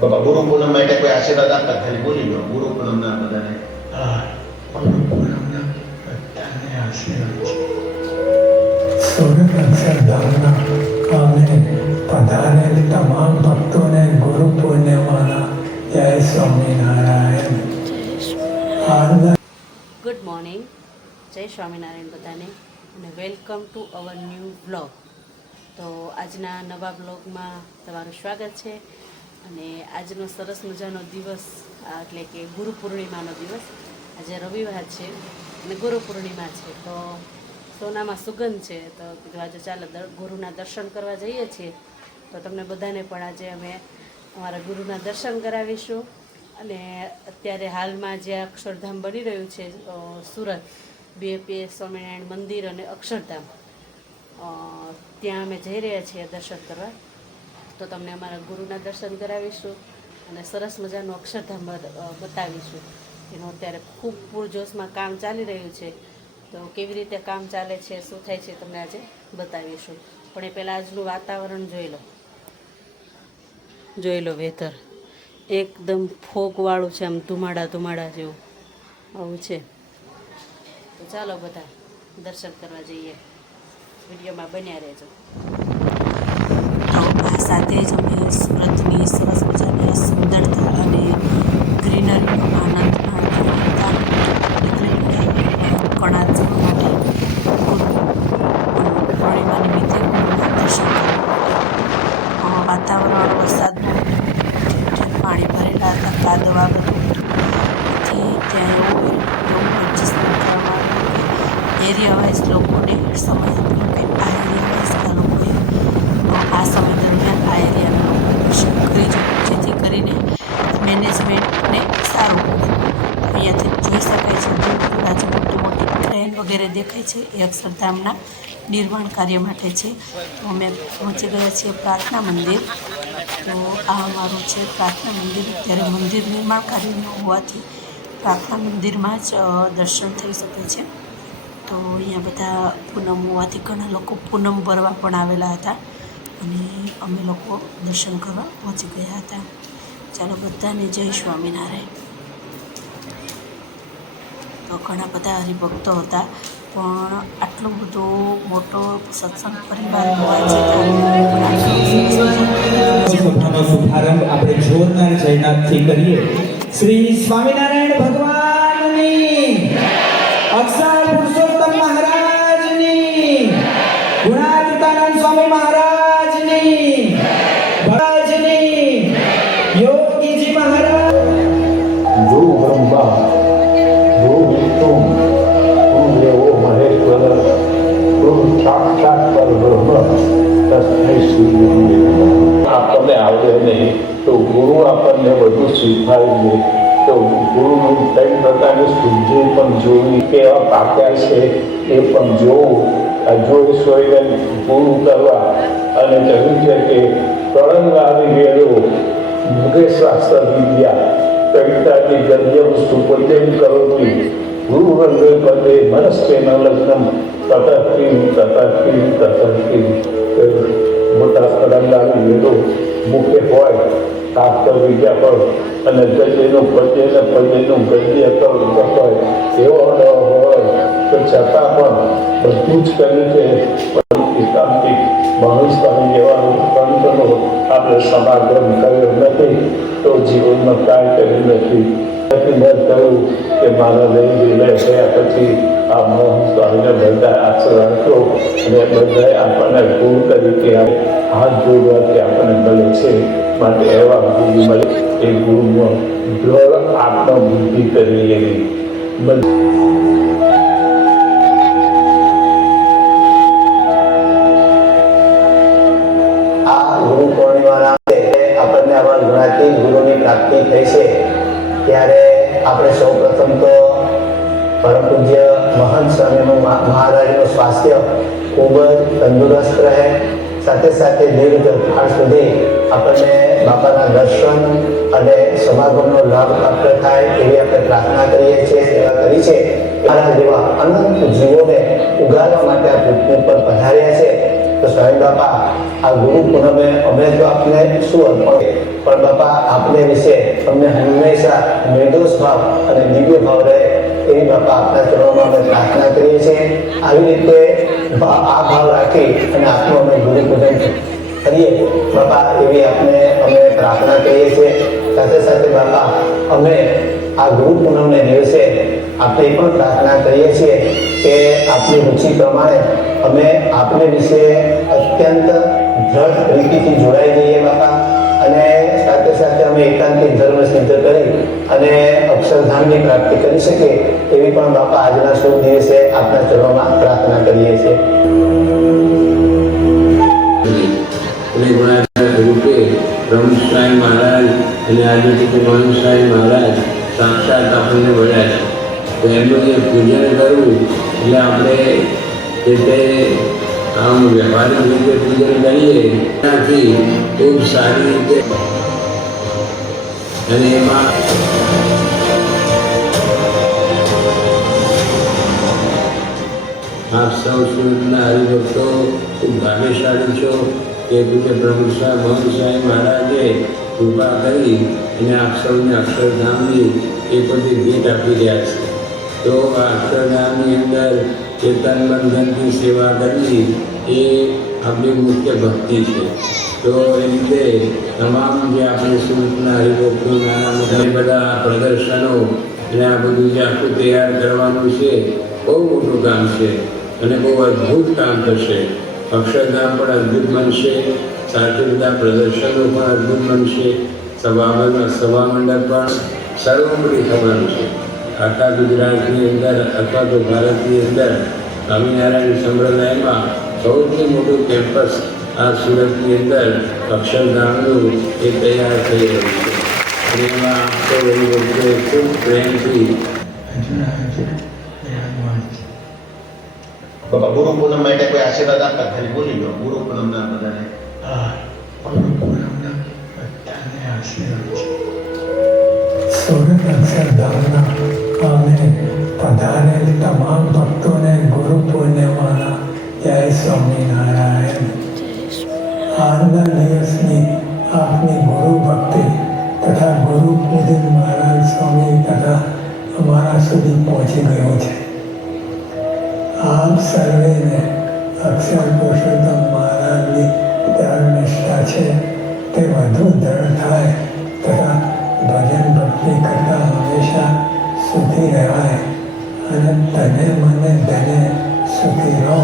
બાપા ગુરુ પૂનમ માટે કોઈ આશીર્વાદ આપતા ખાલી બોલી દો. ગુરુ બધાને. અક્ષરધામના કામે પધારેલ તમામ ભક્તોને ગુરુ પૂર્ણિમાના. જય સ્વામિનારાયણ. ગુડ મોર્નિંગ જય સ્વામિનારાયણ બધાને. અને welcome to our new blog તો આજના નવા બ્લોગમાં તમારું સ્વાગત છે અને આજનો સરસ મજાનો દિવસ એટલે કે ગુરુ પૂર્ણિમાનો દિવસ, આજે રવિવાર છે અને ગુરુ પૂર્ણિમા છે. તો સોનામાં સુગંધ છે, તો કીધું આજે ચાલો ગુરુના દર્શન કરવા જઈએ છીએ. તો તમને બધાને પણ આજે અમે અમારા ગુરુના દર્શન કરાવીશું. અને અત્યારે હાલમાં જે અક્ષરધામ બની રહ્યું છે સુરત, બીએપીએસ સ્વામિનારાયણ મંદિર અને અક્ષરધામ. ત્યાં અમે જઈ રહ્યા છીએ દર્શન કરવા. તો તમને અમારા ગુરુના દર્શન કરાવીશું અને સરસ મજાનું અક્ષરધામ બતાવીશું. એનું અત્યારે ખૂબ પૂરજોશમાં કામ ચાલી રહ્યું છે. તો કેવી રીતે કામ ચાલે છે, શું થાય છે, તમને આજે બતાવીશું. પણ એ પહેલાં આજનું વાતાવરણ જોઈ લો. જોઈ લો વેધર. એકદમ ફોકવાળું છે, આમ ધુમાડા ધુમાડા જેવું. આવું છે. તો ચાલો બધા દર્શન કરવા જઈએ. વિડીયોમાં બન્યા રહેજો. આ સાથે જ અમે સુરતની સરસ મજાની આ સુંદરતા અને ગ્રીનરીનો આનંદ માણતા હતા નીકળી ગયા કણા જવા માટે ગુરુ પૂર્ણિમા નિમિત્તે ગુરુના દર્શન કરવા માટે અ, વાતાવરણ વરસાદનું ઠેર ઠેર પાણી ભરેલા હતા કાદવા બધું તેથી ત્યાં એવું એવું એડજસ્ટમેન્ટ કરવામાં આવ્યું કે એરિયા વાઇઝ લોકોને સમય આપ્યો કે આ એરિયા વાઇઝ આ લોકોએ અ, આ સમય દરમિયાન આ એરિયાના લોકો દર્શન કરી જવું જેથી કરીને મેનેજમેન્ટને સારું પડે અહીંયાથી જોઈ શકાય છે દૂર દૂર આજે મોટી મોટી ક્રેન વગેરે દેખાય છે એ અક્ષરધામના નિર્માણ કાર્ય માટે છે. તો અમે પહોંચી ગયા છીએ પ્રાર્થના મંદિર. તો આ અમારું છે પ્રાર્થના મંદિર. અત્યારે મંદિર નિર્માણ કાર્યનું હોવાથી પ્રાર્થના મંદિરમાં જ દર્શન થઈ શકે છે. તો અહીંયા બધા પૂનમ હોવાથી ઘણા લોકો પૂનમ ભરવા પણ આવેલા હતા. અને અમે લોકો દર્શન કરવા પહોંચી ગયા હતા. ચાલો બધાને જય સ્વામિનારાયણ. ઘણા બધા હરિભક્તો હતા. પણ આટલો બધો મોટો સત્સંગ પરિવાર હોવા છતાં શુભારંભ આપણે જોરદાર જયનાથથી કરીએ. શ્રી સ્વામિનારાયણ ભગવાનની અક્ષર તસ્મૈ થાય ગુરુવે આપણને આવડે નહીં. તો ગુરુ આપણને શીખવાડી દે તો ગુરુનું ત્રણ પ્રકારની શુદ્ધિ પણ જોવી કેવા પાક્યા છે, એ પણ જોવું. આ જોઈ સોઈને પૂરું કરવા અને કહ્યું છે કે પ્રળંગાવી વેળો મુગે શાસ્ત્ર વિદ્યા. કવિતાની ગદ્ય વસ્તુ પદ્યમ કરોતી ગુરુ રંગે પદે મનસ્તેન લગ્નમ તટકી તટકી તટકી મોટા કડંગાની વેદો મુખે હોય શાસ્ત્ર વિદ્યા પર અને ગજેનું પદ્ય ને ગદ્ય કરવું હોય. એવો હોય તો છતાં પણ બધું જ કર્યું છે. એકાંતિક મનુષ્યની જેવાનું ગ્રંથનો આપણે સમાગમ કર્યો નથી, તો જીવનમાં કાંઈ કર્યું નથી. નથી થયું કે મારા લઈ વિલય પછી આ મોહન સ્વામીને બધા આશરો રાખો અને બધાએ આપણને ગુણ તરીકે હાથ જોડવાથી આપણને મળે છે. માટે એવા ગુરુ મળે એ ગુણમાં દ્રઢ આત્મબુદ્ધિ કરી એવી મહારાજનું સ્વાસ્થ્ય ખૂબ જ તંદુરસ્ત રહે. સાથે સાથે દીર્ઘ કાળ સુધી આપણને બાપાના દર્શન અને સમાગમનો લાભ પ્રાપ્ત થાય એવી આપણે પ્રાર્થના કરીએ છીએ, સેવા કરી છે. મારા જેવા અનંત જીવોને ઉગાડવા માટે આ પૃથ્વી પર પધાર્યા છે. તો સ્વામી બાપા, આ ગુરુ પૂનમે અમે તો આપને શું અર્પણ પણ બાપા, આપને વિશે અમને હંમેશા નિર્દોષ ભાવ અને દિવ્ય ભાવ રહે એવી બાપા આપના અમે પ્રાર્થના કરીએ છીએ. આવી રીતે આ ભાવ રાખી અને આપનું અમે ગુરુ પૂજન કરીએ. બાપા, એવી આપને અમે પ્રાર્થના કરીએ છીએ. સાથે સાથે બાપા, અમે આ ગુરુ પૂનમને દિવસે આપણે પણ પ્રાર્થના કરીએ છીએ કે આપની રુચિ પ્રમાણે અમે આપને વિશે અત્યંત દ્રઢ રીતિથી જોડાઈ જઈએ. સાથે અમે એકાંતિક ધર્મ સિદ્ધ કરી અને અક્ષરધામની પ્રાપ્તિ કરી શકીએ એવી પણ બાપા આજના શુભ દિવસે આપના ચરણોમાં પ્રાર્થના કરીએ છીએ. જે પૂજન કરવું એટલે આપણે તે આમ વ્યવહારિક પૂજન કરીએ ત્યાંથી સારી રીતે અને એમાં આપ સૌ સુરતના હરિભક્તો, ખૂબ ભાગ્યશાળી છો કે પૂજ્ય સાહેબ મોહન સાહેબ મહારાજે કૃપા કરી અને આપ સૌને અક્ષરધામની એ બધી ભેટ આપી રહ્યા છે. તો આ અક્ષરધામની અંદર ચેતન બંધનની સેવા કરવી એ આપણી મુખ્ય ભક્તિ છે. તો એ રીતે તમામ જે આપણે સુરતના હરિભક્તો, નાના મોટા બધા પ્રદર્શનો અને આ બધું જે આખું તૈયાર કરવાનું છે, બહુ મોટું કામ છે અને બહુ અદ્ભુત કામ થશે. અક્ષરધામ પણ અદ્ભુત બનશે, સાથે બધા પ્રદર્શનો પણ અદ્ભુત બનશે સભા સભા મંડપ પણ સર્વોપરી થવાનું છે. આખા ગુજરાતની અંદર અથવા તો ભારતની અંદર સ્વામિનારાયણ સંપ્રદાયમાં સૌથી મોટું કેમ્પસ આ સુરતની અંદર અક્ષરધામનું એ તૈયાર થઈ રહ્યું છે. અને એમાં આપતો હરિભક્તોએ ખૂબ પ્રેમથી. બાપા ગુરુ પૂનમ માટે કોઈ આશીર્વાદ આપતા ખાલી બોલી દો. ગુરુ પૂનમના બધાને. આ ગુરુપુરમના બધાને આશીર્વાદ છે. સુરત અક્ષરધામના અમે પધારેલ તમામ ભક્તોને ગુરુ પૂર્ણિમાના. જય સ્વામિનારાયણ. આજના દિવસની આપની ગુરુ ભક્તિ તથા ગુરુ પૂજન મહારાજ સ્વામી તથા અમારા સુધી પહોંચી ગયું છે. આપ સર્વેને અક્ષર પુરુષોત્તમ મહારાજની ધર્મનિષ્ઠા છે. તે વધુ દ્રઢ થાય તથા ભજન ભક્તિ કરતા હંમેશા સુખી રહેવાય અને તને મને ધને સુખી રહો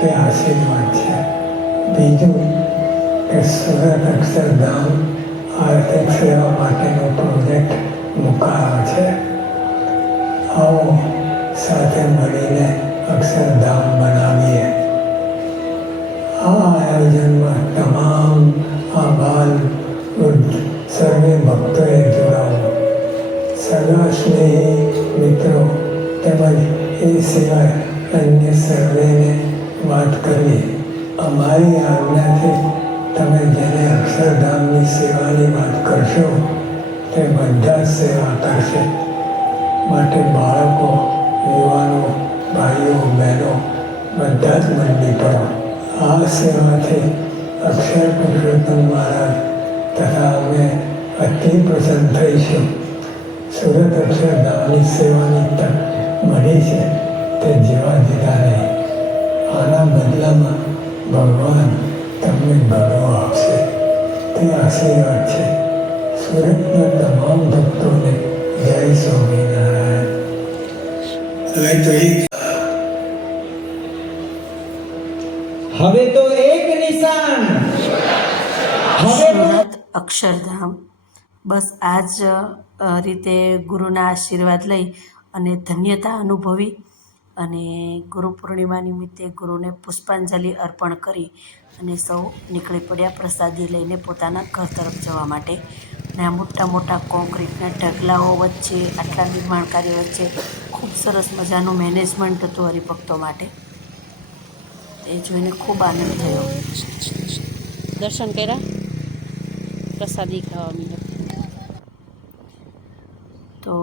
તે આશીર્વાદ છે. બીજું કે સુરત અક્ષરધામ આર્થિક સેવા માટેનો પ્રોજેક્ટ મુકાયો છે. આવો સાથે મળીને અક્ષરધામ બનાવીએ. આ આયોજનમાં તમામ આ બાલ વૃદ્ધ સર્વે ભક્તોએ જોડાવું. સગા સ્નેહી મિત્રો તેમજ એ સિવાય અન્ય સર્વેને વાત કરવી. અમારી આજ્ઞાથી તમે જેને અક્ષરધામની સેવાની વાત કરશો, તે બધા જ સેવા કરશે. માટે બાળકો, યુવાનો, ભાઈઓ, બહેનો, બધા જ મંડી પડો આ સેવાથી અક્ષર પુરુષોત્તમ મહારાજ તથા અમે અતિ પ્રસન્ન થઈશું સુરત અક્ષરધામની સેવાની તક મળી છે તે જેવા દીધા નહીં આના બદલામાં ભગવાન તમને ઘણો આપશે તે આશીર્વાદ છે સુરતના તમામ ભક્તોને જય સ્વામિનારાયણ હવે તો એક હવે તો એક નિશાન સુરત અક્ષરધામ. બસ આ જ રીતે ગુરુના આશીર્વાદ લઈ અને ધન્યતા અનુભવી. અને ગુરુ પૂર્ણિમા નિમિત્તે ગુરુને પુષ્પાંજલિ અર્પણ કરી અને સૌ નીકળી પડ્યા પ્રસાદી લઈને પોતાના ઘર તરફ જવા માટે. અને આ મોટા મોટા કોંક્રીટના ઢગલાઓ વચ્ચે આટલા નિર્માણ કાર્ય વચ્ચે ખૂબ સરસ મજાનું મેનેજમેન્ટ હતું હરિભક્તો માટે. એ જોઈને ખૂબ આનંદ થયો. દર્શન કર્યા? પ્રસાદી ખાવા મળ્યો તો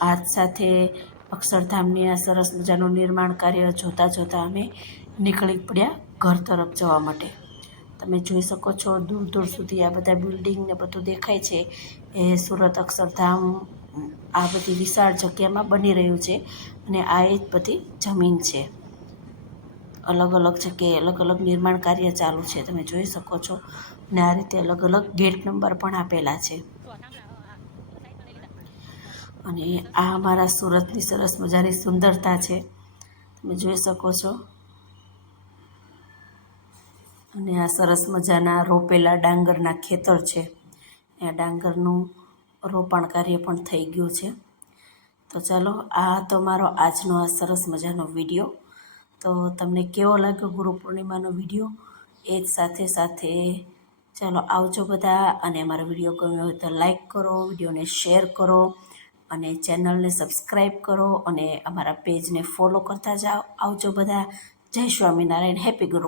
આજ સાથે અક્ષરધામની આ સરસ મજાનું નિર્માણ કાર્ય જોતાં જોતાં અમે નીકળી પડ્યા ઘર તરફ જવા માટે. તમે જોઈ શકો છો, દૂર દૂર સુધી આ બધા બિલ્ડિંગ ને બધું દેખાય છે. એ સુરત અક્ષરધામ, આ બધી વિશાળ જગ્યામાં બની રહ્યું છે અને આ એ જ બધી જમીન છે. અલગ અલગ જગ્યાએ અલગ અલગ નિર્માણ કાર્ય ચાલુ છે. તમે જોઈ શકો છો ને આ રીતે અલગ અલગ ગેટ નંબર પણ આપેલા છે. અને આ અમારા સુરતની સરસ મજાની સુંદરતા છે. તમે જોઈ શકો છો. અને આ સરસ મજાના રોપેલા ડાંગરના ખેતર છે. આ ડાંગરનું રોપણ કાર્ય પણ થઈ ગયું છે. તો ચાલો, આ તો મારો આજનો આ સરસ મજાનો વીડિયો. તો તમને કેવો લાગ્યો ગુરુ પૂર્ણિમાનો વીડિયો? એ જ સાથે સાથે ચાલો આવજો બધા. અને અમારો વીડિયો ગમ્યો હોય તો લાઈક કરો, વિડીયોને શેર કરો. અને ચેનલને સબસ્ક્રાઈબ કરો અને અમારા પેજને ફોલો કરતા જાઓ. આવજો બધા. જય સ્વામિનારાયણ. હેપી ગુરુ